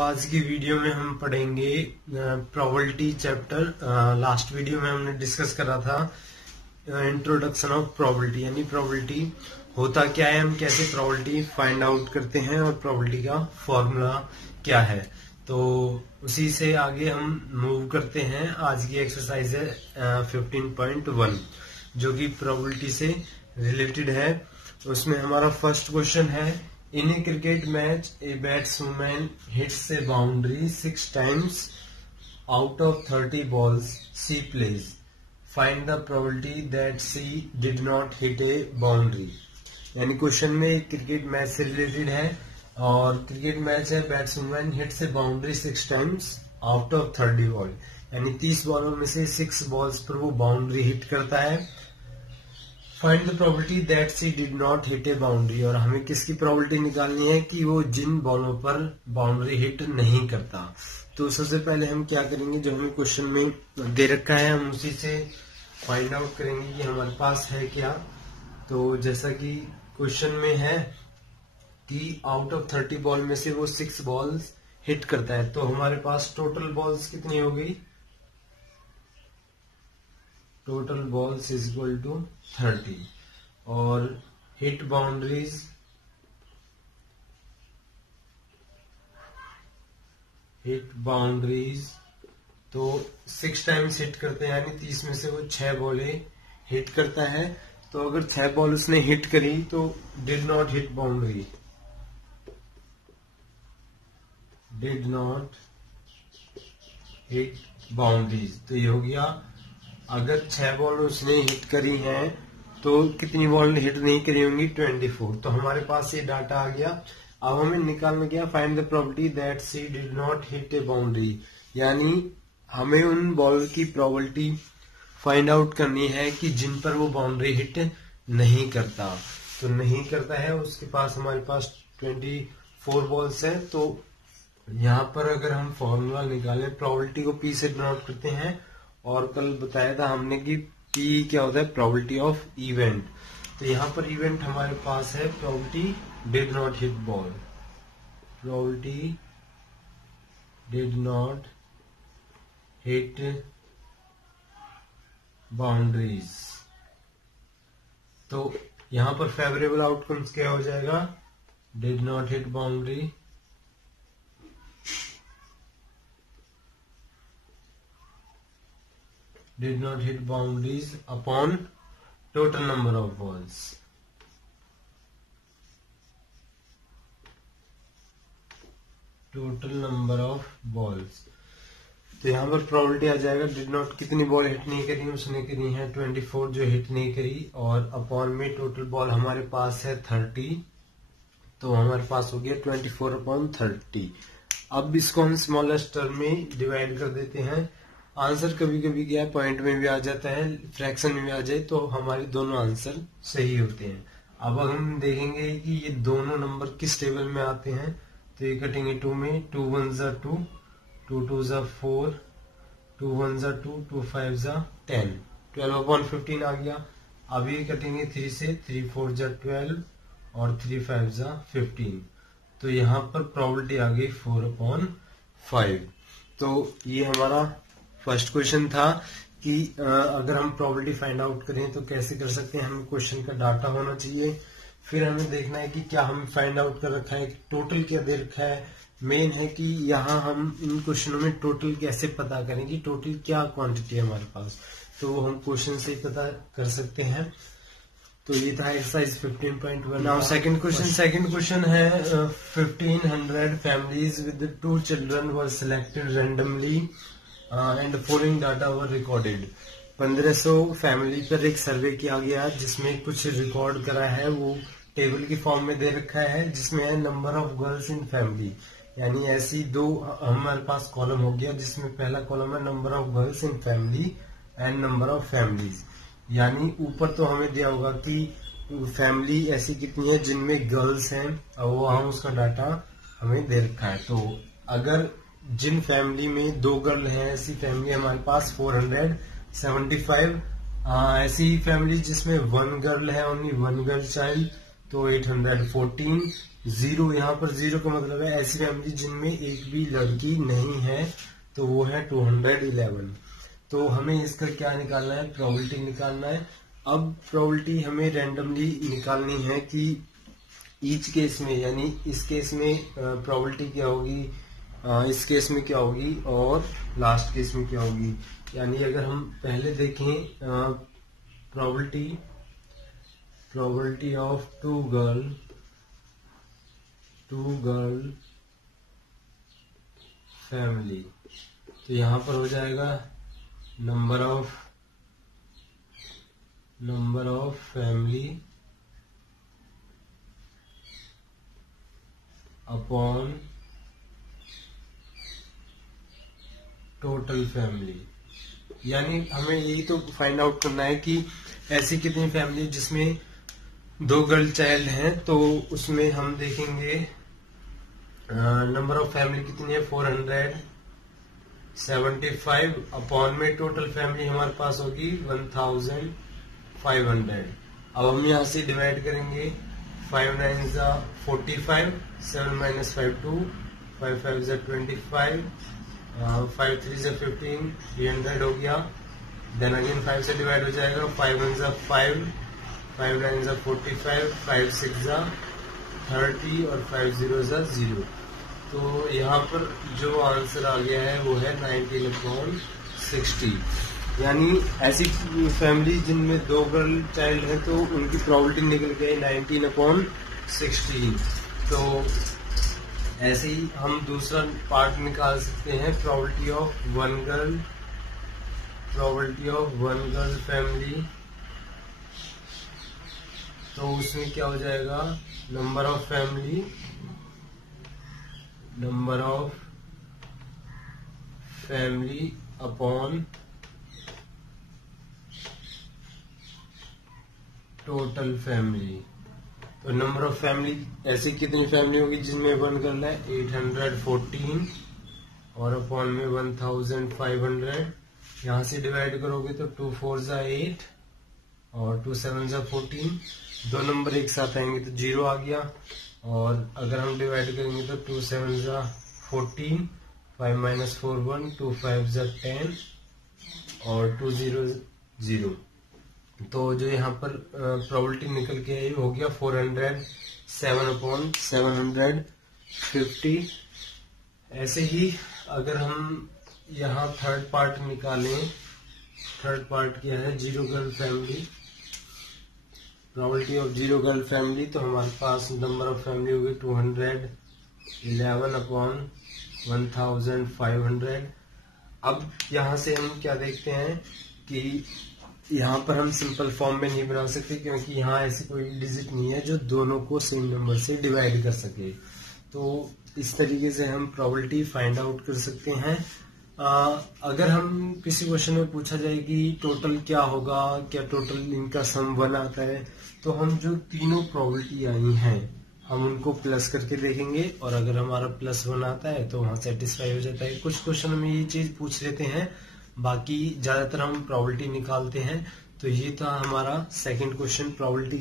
आज की वीडियो में हम पढ़ेंगे प्रोबेबिलिटी चैप्टर। लास्ट वीडियो में हमने डिस्कस करा था इंट्रोडक्शन ऑफ प्रोबेबिलिटी, यानी प्रोबेबिलिटी होता क्या है, हम कैसे प्रोबेबिलिटी फाइंड आउट करते हैं और प्रोबेबिलिटी का फॉर्मूला क्या है। तो उसी से आगे हम मूव करते हैं। आज की एक्सरसाइज है 15.1 जो कि प्रोबेबिलिटी से रिलेटेड है। उसमें हमारा फर्स्ट क्वेश्चन है, in a cricket match a batsman hits a boundary 6 times out of 30 balls she plays. Find the probability that she did not hit a boundary. यानी क्वेश्चन में क्रिकेट मैच से related है और cricket match है, batsman hits a boundary 6 times out of 30 ball, यानी 30 बॉलों में से 6 बॉल्स पर वो बाउंड्री हिट करता है। Find the probability that she did not hit A boundary, और हमें किसकी प्रोबेबिलिटी निकालनी है कि वो जिन बॉलों पर बाउंड्री हिट नहीं करता। तो सबसे पहले हम क्या करेंगे, जो हमें क्वेश्चन में दे रखा है हम उसी से फाइंड आउट करेंगे कि हमारे पास है क्या। तो जैसा कि क्वेश्चन में है कि आउट ऑफ 30 बॉल में से वो 6 बॉल्स हिट करता है, तो हमारे पास टोटल बॉल्स कितनी हो गई, total balls is equal to 30 और हिट बाउंड्रीज तो 6 टाइम्स हिट करते हैं, यानी 30 में से वो 6 बॉले हिट करता है। तो अगर 6 बॉल उसने हिट करी तो did not hit boundary, did not hit boundaries. तो ये हो गया, अगर 6 बॉल उसने हिट करी हैं तो कितनी बॉल हिट नहीं करी होंगी, 24। तो हमारे पास ये डाटा आ गया। अब हमें निकालना क्या, find the probability that she did not hit A boundary, यानी हमें उन बॉल की प्रोबेबिलिटी फाइंड आउट करनी है कि जिन पर वो बाउंड्री हिट नहीं करता। तो नहीं करता है, उसके पास हमारे पास 24 बॉल्स है। तो यहाँ पर अगर हम फॉर्मूला निकालें, प्रोबेबिलिटी को पी से डिनोट करते हैं, और कल बताया था हमने कि P क्या होता है, प्रोबेबिलिटी ऑफ इवेंट। तो यहाँ पर इवेंट हमारे पास है probability did not hit ball, probability did not hit boundaries. तो यहाँ पर फेवरेबल आउटकम्स क्या हो जाएगा, did not hit boundary did not hit boundaries upon total number of balls. Total number of balls. तो यहाँ पर प्रोबेबिलिटी आ जाएगा, डिड नॉट कितनी बॉल हिट नहीं करी, उसने करी है 24 जो हिट नहीं करी, और अपॉन में टोटल बॉल हमारे पास है 30, तो हमारे पास हो गया 24/30। अब इसको हम स्मॉलेस्ट टर्म में डिवाइड कर देते हैं। आंसर कभी कभी क्या पॉइंट में भी आ जाता है, फ्रैक्शन में भी आ जाए, तो हमारे दोनों आंसर सही होते हैं। अब हम देखेंगे कि ये दोनों नंबर किस टेबल में आते हैं। तो ये कटेंगे 2 में, 2 1 2, 2 2 4, 2 1 2, 2 5 10, 12/15 आ गया। अब ये कटेंगे 3 से, 3 4 12 और 3 5 15। तो यहाँ पर प्रोबेबिलिटी आ गई 4/5। तो ये हमारा फर्स्ट क्वेश्चन था कि अगर हम प्रोबेबिलिटी फाइंड आउट करें तो कैसे कर सकते हैं। हमें क्वेश्चन का डाटा होना चाहिए, फिर हमें देखना है कि क्या हम फाइंड आउट कर रखा है, टोटल क्या दे रखा है। मेन है कि यहाँ हम इन क्वेश्चनों में टोटल कैसे पता करें कि टोटल क्या क्वांटिटी है हमारे पास, तो वो हम क्वेश्चन से ही पता कर सकते हैं। तो ये था एक्सरसाइज 15.1। नाउ सेकंड क्वेश्चन है 1500 families with 2 children were selected randomly and following data were recorded. 1500 family पर एक सर्वे किया गया जिसमें कुछ रिकॉर्ड करा है, वो टेबल की फॉर्म में दे रखा है, जिसमें है number of girls in family, यानी ऐसी 2 हमारे पास कॉलम हो गया, जिसमें पहला कॉलम है number of girls in family and number of families. यानी ऊपर तो हमें दिया होगा कि फैमिली ऐसी कितनी है जिनमें गर्ल्स हैं, और वो हम उसका डाटा हमें दे रखा है। तो अगर जिन फैमिली में 2 गर्ल हैं, ऐसी फैमिली हमारे पास 475। ऐसी फैमिली जिसमें 1 गर्ल है, ओनली 1 गर्ल चाइल्ड, तो 814। जीरो, यहाँ पर जीरो का मतलब है ऐसी फैमिली जिनमें एक भी लड़की नहीं है, तो वो है 211। तो हमें इसका क्या निकालना है, प्रोबेबिलिटी निकालना है। अब प्रोबेबिलिटी हमें रैंडमली निकालनी है कि ईच केस में, यानी इस केस में प्रोबेबिलिटी क्या होगी, इस केस में क्या होगी और लास्ट केस में क्या होगी। यानी अगर हम पहले देखें probability of two girl family, तो यहां पर हो जाएगा number of family upon total family. यानी हमें यही तो फाइंड आउट करना है कि ऐसी कितनी फैमिली जिसमें 2 गर्ल चाइल्ड हैं, तो उसमें हम देखेंगे नंबर ऑफ फैमिली कितनी है, 475 अपॉन में टोटल फैमिली हमारे पास होगी 1500। अब हम यहाँ से डिवाइड करेंगे, 5 9 45, 7 - 5 2, 5 5 25, 5 3 15, 300 हो गया। देन अगेन 5 से डिवाइड हो जाएगा, 5 1 5, 5 9 45, 5 6 30 और 5 0 0। तो यहाँ पर जो आंसर आ गया है वो है 19/60। यानी ऐसी फैमिली जिनमें 2 गर्ल चाइल्ड है तो उनकी प्रोबेबिलिटी निकल गई 19/60। तो ऐसे ही हम दूसरा पार्ट निकाल सकते हैं, probability of one girl family. तो उसमें क्या हो जाएगा, number of family upon total family. तो नंबर ऑफ फैमिली, ऐसी कितनी फैमिली होगी जिनमें 1 गर्ल है, 814 और अपॉन में 1500। यहां से डिवाइड करोगे तो 2 4 8 और 2 7 14। 2 नंबर एक साथ आएंगे तो 0 आ गया। और अगर हम डिवाइड करेंगे तो 2 7 14, 5 - 4 1, 2 5 10 और 2 0 0। तो जो यहाँ पर प्रोबेबिलिटी निकल के आई हो गया 407/750। ऐसे ही अगर हम यहाँ थर्ड पार्ट निकालें, थर्ड पार्ट क्या है, 0 girl family, probability of 0 girl family. तो हमारे पास नंबर ऑफ फैमिली होगी 211/1500। अब यहाँ से हम क्या देखते हैं कि यहाँ पर हम सिंपल फॉर्म में नहीं बना सकते, क्योंकि यहाँ ऐसी कोई डिजिट नहीं है जो दोनों को सेम नंबर से डिवाइड कर सके। तो इस तरीके से हम प्रोबेबिलिटी फाइंड आउट कर सकते हैं। अगर हम किसी क्वेश्चन में पूछा जाए कि टोटल क्या होगा, क्या टोटल इनका सम 1 आता है, तो हम जो तीनों प्रोबेबिलिटी आई हैं हम उनको प्लस करके देखेंगे, और अगर हमारा +1 आता है तो वहां सेटिस्फाई हो जाता है। कुछ क्वेश्चन में ये चीज पूछ लेते हैं, बाकी ज्यादातर हम प्रोबेबिलिटी निकालते हैं। तो ये था हमारा सेकंड क्वेश्चन, प्रोबेबिलिटी